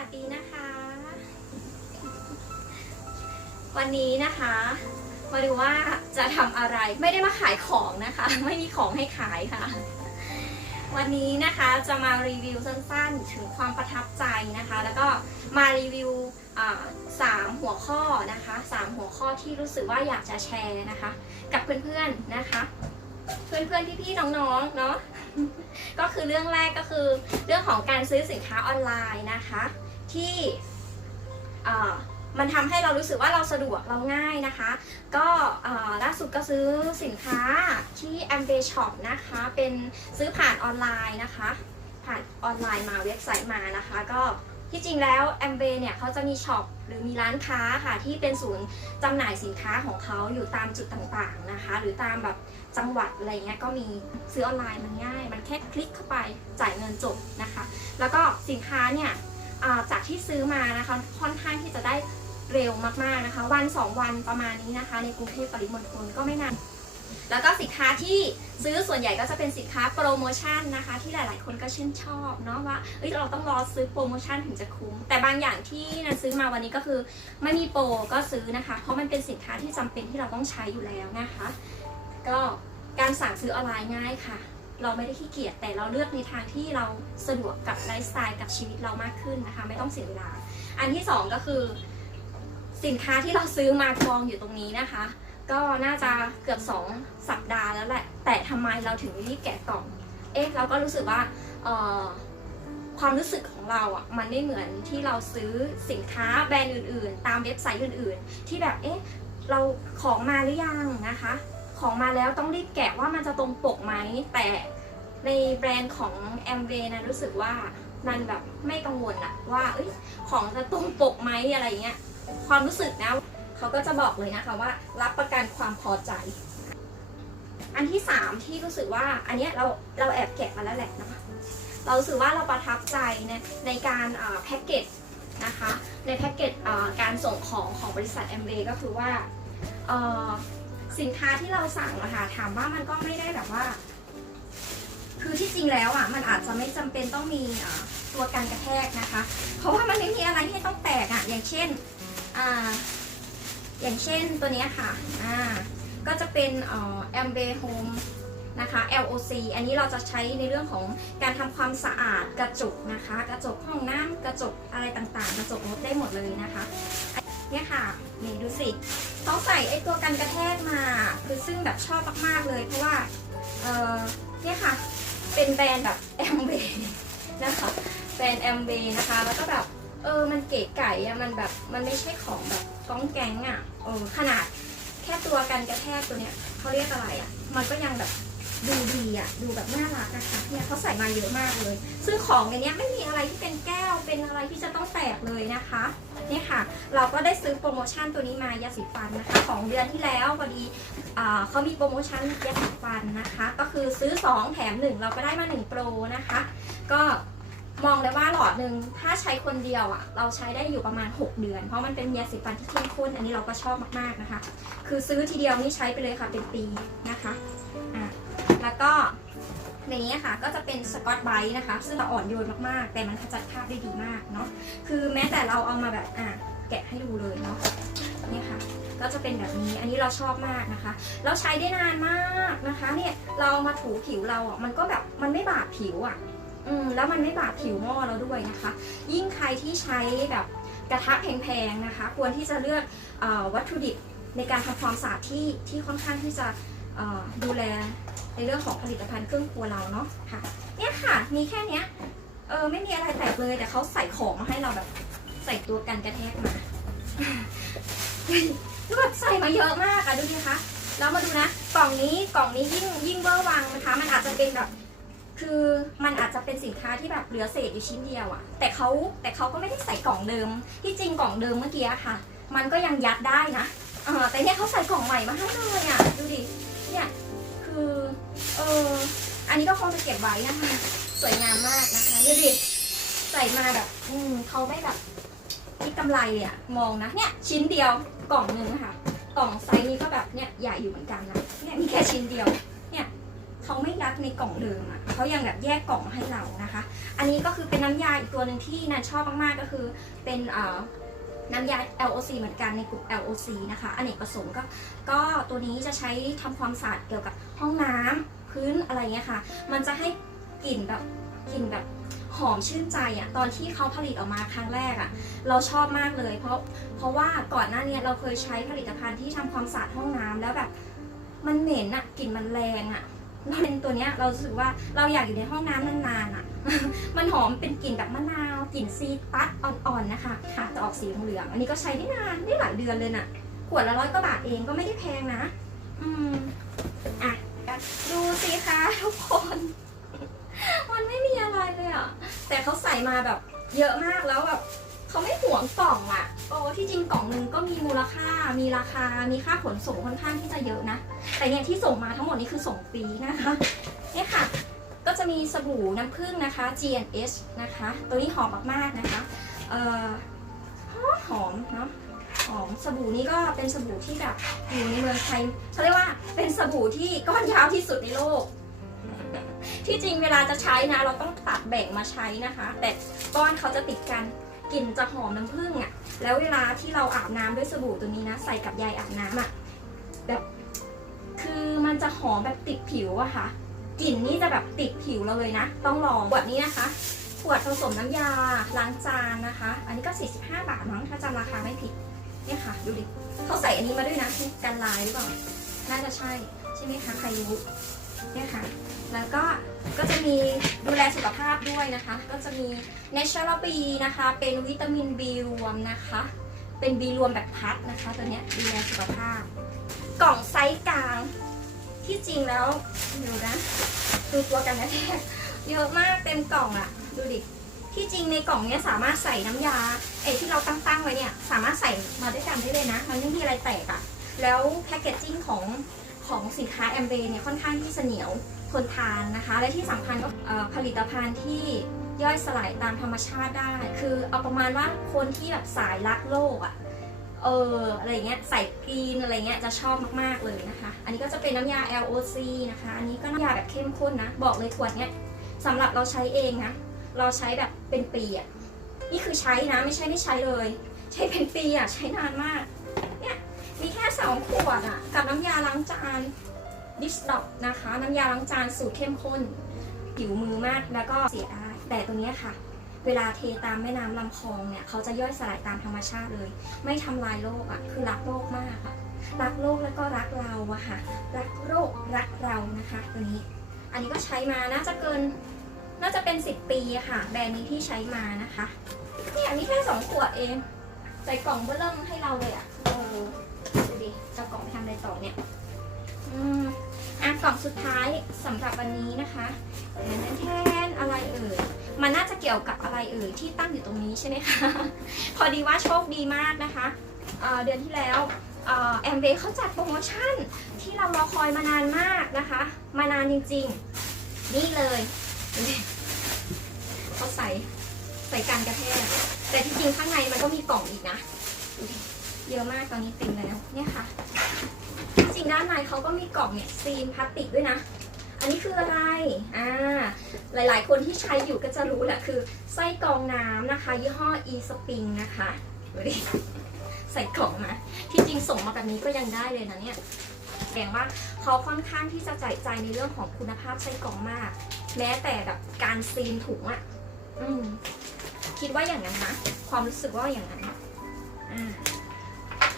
วัสดีนะคะ วันนี้นะคะ มาดูว่าจะทำอะไรไม่ได้มาขายของนะคะ ไม่มีของให้ขายค่ะ วันนี้นะคะจะมารีวิวสั้นๆ ถึงความประทับใจนะคะ แล้วก็มารีวิวสามหัวข้อนะคะสามหัวข้อที่รู้สึกว่าอยากจะแชร์นะคะ กับเพื่อนๆนะคะ เพื่อนๆพี่ๆน้องๆเนาะก็คือเรื่องแรกก็คือเรื่องของการซื้อสินค้าออนไลน์นะคะ ที่มันทำให้เรารู้สึกว่าเราสะดวกเราง่ายนะคะ ก็ล่าสุดก็ซื้อสินค้าที่ a m b a Shop นะคะ เป็นซื้อผ่านออนไลน์นะคะ ผ่านออนไลน์มาเว็บไซต์มานะคะ ก็ที่จริงแล้ว a m b a เนี่ยเขาจะมีช็อปหรือมีร้านค้าค่ะ ที่เป็นศูนย์จำหน่ายสินค้าของเขาอยู่ตามจุดต่างๆนะคะ หรือตามแบบจังหวัดอะไรเงี้ยก็มีซื้อออนไลน์มันง่าย มันแค่คลิกเข้าไปจ่ายเงินจบนะคะ แล้วก็สินค้าเนี่ย จากที่ซื้อมานะคะค่อนข้างที่จะได้เร็วมากๆนะคะ วัน 2 วันประมาณนี้นะคะ ในกรุงเทพปริมณฑลก็ไม่นานแล้วก็สินค้าที่ซื้อส่วนใหญ่ก็จะเป็นสินค้าโปรโมชั่นนะคะ ที่หลายๆ คนก็ชื่นชอบเนาะว่าเอ้ยเราต้องรอซื้อโปรโมชั่นถึงจะคุ้ม แต่บางอย่างที่นันซื้อมาวันนี้ก็คือไม่มีโปรก็ซื้อนะคะ เพราะมันเป็นสินค้าที่จำเป็นที่เราต้องใช้อยู่แล้วนะคะ ก็การสั่งซื้อออนไลน์ง่ายค่ะ เราไม่ได้ขี้เกียจแต่เราเลือกในทางที่เราสะดวกกับไลฟ์สไตล์กับชีวิตเรามากขึ้นนะคะ ไม่ต้องเสียเวลา อันที่สองก็คือ สินค้าที่เราซื้อมากองอยู่ตรงนี้นะคะ ก็น่าจะเกือบ 2 สัปดาห์แล้วแหละ แต่ทำไมเราถึงรีบแกะกล่อง เอ๊ะเราก็รู้สึกว่าความรู้สึกของเราอะมันไม่เหมือนที่เราซื้อสินค้าแบรนด์อื่น ๆ ตามเว็บไซต์อื่น ๆ ที่แบบเอ๊ะเราของมาหรือยังนะคะ ของมาแล้วต้องรีบแกะว่ามันจะตรงปกไหม แต่ในแบรนด์ของแอมเวนะรู้สึกว่านันแบบไม่กังวลอะว่าอของจะตรงปกไหมอะไรเงี้ย ความรู้สึกนะเขาก็จะบอกเลยนะคะว่า รับประกันความพอใจ อันที่สามที่รู้สึกว่าอันเนี้ยเราเราแอบแกะมาแล้วแหละนะคะเรารู้สึกว่าเราประทับใจในในการแพ็กเกจนะคะ ในแพ็กเกจการส่งของของบริษัทแอมเบก็คือว่า สินค้าที่เราสั่งอะค่ะถามว่ามันก็ไม่ได้แบบว่า คือที่จริงแล้วอะมันอาจจะไม่จำเป็นต้องมีตัวกันกระแทกนะคะ เพราะว่ามันไม่มีอะไรที่ต้องแตกอะอย่างเช่นอ่าอย่างเช่นตัวนี้ค่ะอ่าก็จะเป็นเอ่อ a m b e Home นะคะ LOC อันนี้เราจะใช้ในเรื่องของการทำความสะอาดกระจกนะคะ กระจกห้องน้ำกระจกอะไรต่างๆ กระจกรถได้หมดเลยนะคะเนี่ยค่ะนี่ดูสิ เขาใส่ไอตัวกันกระแทกมา คือซึ่งแบบชอบมากๆเลย เพราะว่า เออเนี่ยค่ะ เป็นแบรนด์แบบแอมเบนะคะ แบรนด์แอมเบนะคะ แล้วก็แบบ เออ มันเก๋ไก่อะมันแบบ มันไม่ใช่ของแบบก้องแก๊งอะเออ ขนาดแค่ตัวกันกระแทกตัวเนี้ยเขาเรียกอะไรอะมันก็ยังแบบ ดูดีอะดูแบบน่ารักนะคะเนี่ยเขาใส่มาเยอะมากเลย ซึ่งของในนี้ไม่มีอะไรที่เป็นแก้วเป็นอะไรที่จะต้องแตกเลยนะคะเนี่ยค่ะ เราก็ได้ซื้อโปรโมชั่นตัวนี้มายาสีฟันนะคะของเดือนที่แล้วพอดีเขามีโปรโมชั่นยาสีฟันนะคะ ก็คือซื้อ 2 แถม 1 เราก็ได้มา 1 โปรนะคะ ก็มองเลยว่าหลอดหนึ่งถ้าใช้คนเดียวอะ เราใช้ได้อยู่ประมาณ 6 เดือน เพราะมันเป็นยาสีฟันที่เข้มข้นอันนี้เราก็ชอบมากๆนะคะ คือซื้อทีเดียวนี่ใช้ไปเลยค่ะเป็นปีนะคะ แล้วก็ในนี้ค่ะก็จะเป็นสกอตไบรท์นะคะ ซึ่งอ่อนโยนมากๆ แต่มันขจัดคราบได้ดีมากเนาะคือแม้แต่เราเอามาแบบอะแกะให้ดูเลยเนาะนี่ค่ะ ก็จะเป็นแบบนี้อันนี้เราชอบมากนะคะแล้วใช้ได้นานมากนะคะ เนี่ยเราเอามาถูผิวเราอะมันก็แบบมันไม่บาดผิวอะอืมแล้วมันไม่บาดผิวหม้อเราด้วยนะคะ ยิ่งใครที่ใช้แบบกระทะแพงๆนะคะ ควรที่จะเลือกอวัตถุดิบในการทำความสะอาดที่ที่ค่อนข้างที่จะ ดูแลในเรื่องของผลิตภัณฑ์เครื่องครัวเราเนาะค่ะเนี่ยค่ะมีแค่เนี้ยเออไม่มีอะไรแตกเลยแต่เขาใส่ของมาให้เราแบบ ใส่ตัวกันกระแทกมาคือแบบใส่มาเยอะมากอะดูดิคะแล้วมาดูนะกล่องนี้กล่องนี้ยิ่งยิ่งเวอร์วังนะคะ มันอาจจะเป็นแบบ คือมันอาจจะเป็นสินค้าที่แบบเหลือเศษอยู่ชิ้นเดียวอะแต่เขาแต่เขาก็ไม่ได้ใส่กล่องเดิม ที่จริงกล่องเดิมเมื่อกี้ค่ะ มันก็ยังยัดได้นะเออแต่เนี่ยเขาใส่กล่องใหม่มาให้เลยอะดูดิ เนี่ยคือเอออันนี้ก็คงจะเก็บไว้นะคะสวยงามมากนะคะดูดิใส่มาแบบ อืมเขาไม่แบบนี่กำไรเลยอะมองนะเนี่ยชิ้นเดียวกล่องหนึงค่ะ กล่องไซส์นี้ก็แบบเนี่ยใหญ่อยู่เหมือนกันนะเนี่ยมีแค่ชิ้นเดียว เนี่ยเขาไม่ยัดในกล่องเดิมอะเขายังแบบแยกกล่องให้เรานะคะ อันนี้ก็คือเป็นน้ำยาอีกตัวหนึ่งที่นันชอบมากๆก็คือเป็นเอ่อ น้ำยา LOC เหมือนกันในกลุ่ม LOC นะคะอนเนกประสงค์ก็ก็ตัวนี้จะใช้ทำความสะอาดเกี่ยวกับห้องน้ำพื้นอะไรเงี้ยค่ะ มันจะให้กลิ่นแบบกลิ่นแบบหอมชื่นใจอะตอนที่เขาผลิตออกมาครั้งแรกอะเราชอบมากเลย เพราะเพราะว่าก่อนหน้านี้เราเคยใช้ผลิตภัณฑ์ที่ทำความสะอาดห้องน้ำแล้วแบบมันเหม็นอะกลิ่นมันแรงอะเราเป็นตัวเนี้ยเรารู้สึกว่าเราอยากอยู่ในห้องน้ำนานๆอะมันหอมเป็นกลิ่นแบบมะนาวกลิ่นซีตัสอ่อนๆนะคะค่ะจะออกสีเหลืองอันนี้ก็ใช้ได้นานได้หลายเดือนเลยน่ะขวดละร้อยกว่าบาทเองก็ไม่ได้แพงนะ อืมอะดูสิคะทุกคน มันไม่มีอะไรเลยอะแต่เขาใส่มาแบบเยอะมากแล้วแบบ เขาไม่หวงกล่องอะโอ้ที่จริงกล่องหนึ่งก็มีมูลค่า มีราคา มีค่าขนส่งค่อนข้างที่จะเยอะนะ แต่เนี่ยที่ส่งมาทั้งหมดนี้คือส่งฟรีนะคะเนี่ยค่ะ ก็จะมีสบู่น้ำผึ้งนะคะ GNH นะคะ ตัวนี้หอมมากๆนะคะเอ่อหอมเนาะหอมสบู่นี้ก็เป็นสบู่ที่แบบอยู่ในเมืองไทยเขาเรียกว่าเป็นสบู่ที่ก้อนยาวที่สุดในโลก ที่จริงเวลาจะใช้นะ เราต้องตัดแบ่งมาใช้นะคะ แต่ก้อนเขาจะติดกัน กลิ่นจะหอมน้ำผึ้งอะ่ะ แล้วเวลาที่เราอาบน้ำด้วยสบู่ตัวนี้นะ ใส่กับใยอาบน้ำอะ่ะ แบบ คือมันจะหอมแบบติดผิวอะค่ะ กลิ่นนี่จะแบบติดผิวเราเลยนะ ต้องลองขวดนี้นะคะ ขวดผสมน้ำยาล้างจานนะคะ อันนี้ก็ 45 บาทมั้งถ้าจำราคาไม่ผิด เนี่ยค่ะ ดูดิเขาใส่อันนี้มาด้วยนะกันลายหรือเปล่า น่าจะใช่ ใช่ไหมคะ ใครรู้ เนี่ยค่ะ แล้วก็ก็จะมีดูแลสุขภาพด้วยนะคะ ก็จะมี Natural B นะคะ เป็นวิตามิน B รวมนะคะ เป็น B รวมแบบพัดนะคะ ตัวเนี้ยดูแลสุขภาพ กล่องไซส์กลางที่จริงแล้วดูนะดูตัวกันนะแทกเยอะมากเต็มกล่องอะดูดิที่จริงในกล่องเนี้ยสามารถใส่น้ำยาไอที่เราตั้งๆไว้เนี่ยสามารถใส่มาด้วยกันได้เลยนะ มันไม่มีอะไรแตกอะแล้วแพคเกจจิ้งของของสินค้าแอมเบเนี่ยค่อนข้างที่จะเหนียว ทนทานนะคะ และที่สำคัญก็ผลิตภัณฑ์ที่ย่อยสลายตามธรรมชาติได้ คือเอาประมาณว่าคนที่แบบสายรักโลกอะเอออะไรเงี้ยใส่กรีนอะไรเงี้ยจะชอบมากๆเลยนะคะ อันนี้ก็จะเป็นน้ำยา LOC นะคะ อันนี้ก็น้ำยาแบบเข้มข้นนะ บอกเลยขวดเนี้ยสำหรับเราใช้เองนะ เราใช้แบบเป็นปีอะนี่คือใช้นะไม่ใช่ไม่ใช้เลย ใช้เป็นปีอะใช้นานมาก เนี่ยมีแค่สองขวดอะกับน้ำยาล้างจาน ดิสดอกนะคะ น้ำยาล้างจานสูตรเข้มข้น ผิวมือมากแล้วก็เสียได้แต่ตัวเนี้ยค่ะ เวลาเทตามแม่น้ำลำคลองเนี่ยเขาจะย่อยสลายตามธรรมชาติเลย ไม่ทำลายโลกอะคือรักโลกมากอะรักโลกแล้วก็รักเราอะค่ะ รักโลกรักเรานะคะตัวนี้ อันนี้ก็ใช้มาน่าจะเกินน่าจะเป็น 10 ปีค่ะ แบรนด์นี้ที่ใช้มานะคะเนี่ยมีแค่สองขวดเองใส่กล่องเบื้อเริ่มให้เราเลยอะเออดูดิจะกล่องไปทำอะไรต่อเนี่ย อืม กล่องสุดท้ายสำหรับวันนี้นะคะแทนแทนอะไรเอ่ยมันน่าจะเกี่ยวกับอะไรเอ่ยที่ตั้งอยู่ตรงนี้ใช่ไหมคะ พอดีว่าโชคดีมากนะคะเเดือนที่แล้วแอมเบเขาจัดโปรโมชั่นที่เรารอคอยมานานมากนะคะ มานานจริงๆ นี่เลยเขาใส่ใส่การกระแทกแต่ที่จริงข้างในมันก็มีกล่องอีกนะ เยอะมากตอนนี้เต็มแล้วเนี่ยค่ะ จริงด้านในเขาก็มีกล่องเนี่ยซีนพลาสติกด้วยนะ อันนี้คืออะไร อ่า หลายๆ คนที่ใช้อยู่ก็จะรู้แหละคือไส้กรองน้ำนะคะ ยี่ห้อ e spring นะคะดูดิใส่กล่องมาที่จริงส่งมาแบบนี้ก็ยังได้เลยนะเนี่ยแสดงว่าเขาค่อนข้างที่จะใส่ใจในเรื่องของคุณภาพไส้กรองมาก แม้แต่แบบการซีนถุงอะอืม คิดว่าอย่างนั้นนะ ความรู้สึกว่าอย่างนั้นอ่า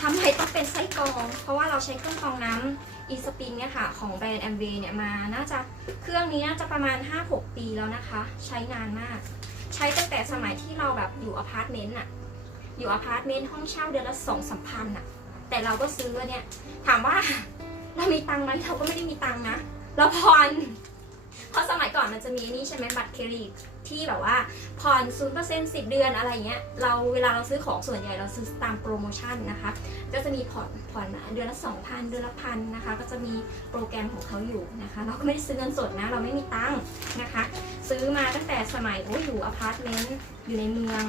ทำไมต้องเป็นไส้กรอง เพราะว่าเราใช้เครื่องกรองน้ำอีสปินเนี่ยค่ะ ของแบรนด์แอมเบเนี่ยมา น่าจะเครื่องนี้น่าจะประมาณ 5-6 ปีแล้วนะคะ ใช้นานมาก ใช้ตั้งแต่สมัยที่เราแบบอยู่อพาร์ตเมนต์อะอยู่อพาร์ตเมนต์ห้องเช่าเดือนละสองสามพันอะแต่เราก็ซื้อเนี่ย ถามว่าเรามีตังค์ไหมเราก็ไม่ได้มีตังค์นะ เราผ่อนเพราะสมัยก่อนมันจะมีนี่ใช่ไหมบัตรเครดิต ที่แบบว่าผ่อนศูนย์เปอร์เซ็นต์สิบเดือนอะไรเงี้ยเราเวลาเราซื้อของส่วนใหญ่เราซื้อตามโปรโมชั่นนะคะก็จะมีผ่อนผ่อนเดือนละสองพันเดือนละพันนะคะ ก็จะมีโปรแกรมของเขาอยู่นะคะ เราก็ไม่ได้ซื้อเงินสดนะ เราไม่มีตังค์นะคะ ซื้อมาตั้งแต่สมัยโอ้ยอยู่อพาร์ตเมนต์อยู่ในเมือง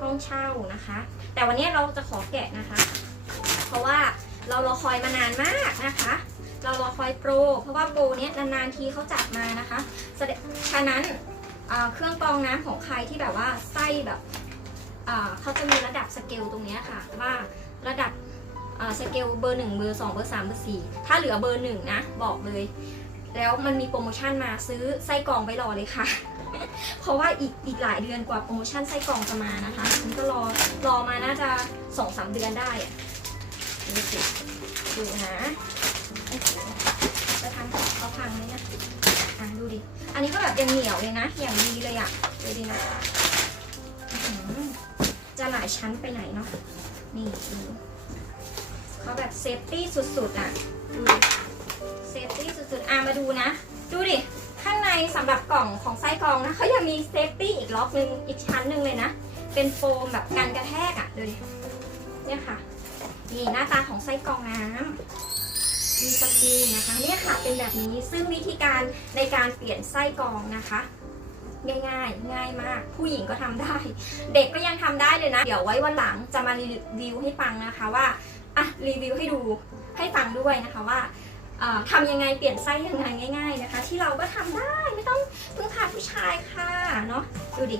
ห้องเช่านะคะ แต่วันนี้เราจะขอแกะนะคะ เพราะว่าเรารอคอยมานานมากนะคะเรารอคอยโปร เพราะว่าโปรเนี้ยนานๆทีเขาจัดมานะคะฉะนั้น เครื่องกรองน้ำของใครที่แบบว่าไส้แบบเขาจะมีระดับสเกลตรงนี้ค่ะ ว่าระดับสเกลเบอร์หนึ่งเบอร์สองเบอร์สามเบอร์สี่ถ้าเหลือเบอร์หนึ่งนะบอกเลย แล้วมันมีโปรโมชั่นมาซื้อไส้กรองไว้รอเลยค่ะ เพราะว่าอีกอีกหลายเดือนกว่าโปรโมชั่นไส้กรองจะมานะคะมันก็รอรอมาน่าจะสองสามเดือนได้ดูสิดูนะจะทำเขาพังไหมนะ ดูดิ อันนี้ก็แบบยังเหนียวเลยนะ อย่างดีเลยอะ ดูดินะจะหลายชั้นไปไหนเนาะ นี่ดูเขาแบบเซฟตี้สุดๆอะ ดูดิ เซฟตี้สุดๆ อะมาดูนะ ดูดิ ข้างในสำหรับกล่องของไส้กรองนะเขายังมีเซฟตี้อีกล็อกนึง อีกชั้นหนึ่งเลยนะ เป็นโฟมแบบกันกระแทกอะ่ะ ดูดิ เนี่ยค่ะ นี่หน้าตาของไส้กรองน้ำ มีสกรีนนะคะเนี่ยค่ะเป็นแบบนี้ซึ่งวิธีการในการเปลี่ยนไส้กรองนะคะง่ายๆง่ายมาก ผู้หญิงก็ทำได้ เด็กก็ยังทำได้เลยนะ เดี๋ยวไว้วันหลังจะมารีวิวให้ฟังนะคะว่าอะรีวิวให้ดูให้ฟังด้วยนะคะว่าเอ่อทำยังไงเปลี่ยนไส้ยังไงง่าย ๆนะคะ ที่เราก็ทำได้ไม่ต้องพึ่งพาผู้ชายค่ะเนาะดูดิ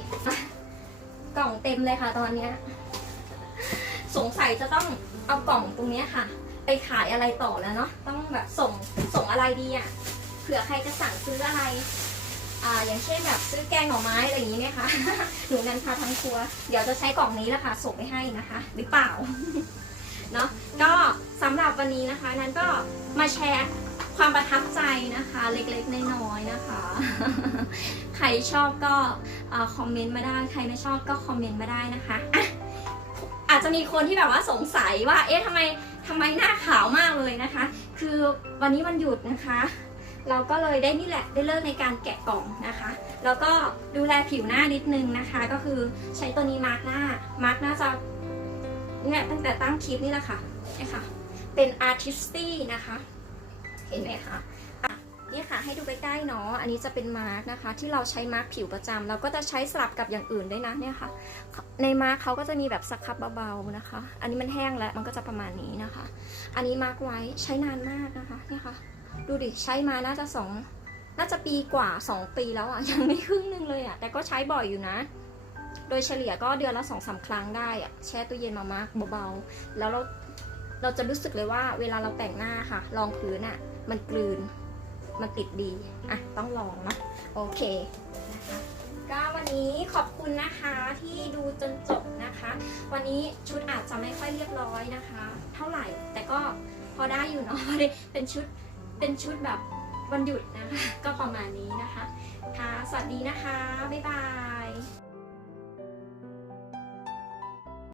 กล่องเต็มเลยค่ะตอนเนี้ยสงสัยจะต้องเอากล่องตรงเนี้ยค่ะ ไปขายอะไรต่อแล้วเนาะต้องแบบส่งส่งอะไรดีอะ่ะเผื่อใครจะสั่งซื้ออะไรอ่าอย่างเช่นแบบซื้อแกงหน่อไม้อะไรอย่างนี้ไหมคะหนูนันพาทั้งครัว เดี๋ยวจะใช้กล่องนี้แหละค่ะส่งไปให้นะคะ หรือเปล่าเนาะก็สำหรับวันนี้นะคะ นั้นก็มาแชร์ความประทับใจนะคะ เล็กๆน้อยๆนะคะ ใครชอบก็เอ่อคอมเมนต์มาได้ ใครไม่ชอบก็คอมเมนต์มาได้นะคะอะอาจจะมีคนที่แบบว่าสงสัยว่า เอ๊ะทำไม ทำไมหน้าขาวมากเลยนะคะ คือวันนี้วันหยุดนะคะ เราก็เลยได้นี่แหละได้เลิกในการแกะกล่องนะคะ แล้วก็ดูแลผิวหน้านิดนึงนะคะ ก็คือใช้ตัวนี้มาร์กหน้ามาร์กหน้าจะเนี่ยตั้งแต่ตั้งคลิปนี่แหละค่ะนี่ค่ะ เป็นอาร์ติสตี้นะคะ เห็นไหมคะ เนี่ยค่ะให้ดูใกล้ๆเนาะ อันนี้จะเป็นมาร์กนะคะ ที่เราใช้มาร์กผิวประจำเราก็จะใช้สลับกับอย่างอื่นด้วยนะเนี่ยค่ะ ในมาร์กเขาก็จะมีแบบสครับเบาๆนะคะ อันนี้มันแห้งแล้วมันก็จะประมาณนี้นะคะ อันนี้มาร์กไว้ใช้นานมากนะคะเนี่ยค่ะ ดูดิใช้มาน่าจะสองน่าจะปีกว่า 2 ปีแล้วอะยังไม่ครึ่งนึงเลยอะแต่ก็ใช้บ่อยอยู่นะ โดยเฉลี่ยก็เดือนละสองสาครั้งได้อะแช่ตู้เย็นมามากเบาๆแล้วเราเราจะรู้สึกเลยว่าเวลาเราแต่งหน้าค่ะรองพื้นอะมันกลืน มันติดดี อะ ต้องลองเนาะโอเคนะคะก็วันนี้ขอบคุณนะคะที่ดูจนจบนะคะ วันนี้ชุดอาจจะไม่ค่อยเรียบร้อยนะคะ เท่าไหร่แต่ก็พอได้อยู่เนาะเป็นชุดเป็นชุดแบบวันหยุดนะคะ ก็ประมาณนี้นะคะค่ะสวัสดีนะคะ บ๊ายบาย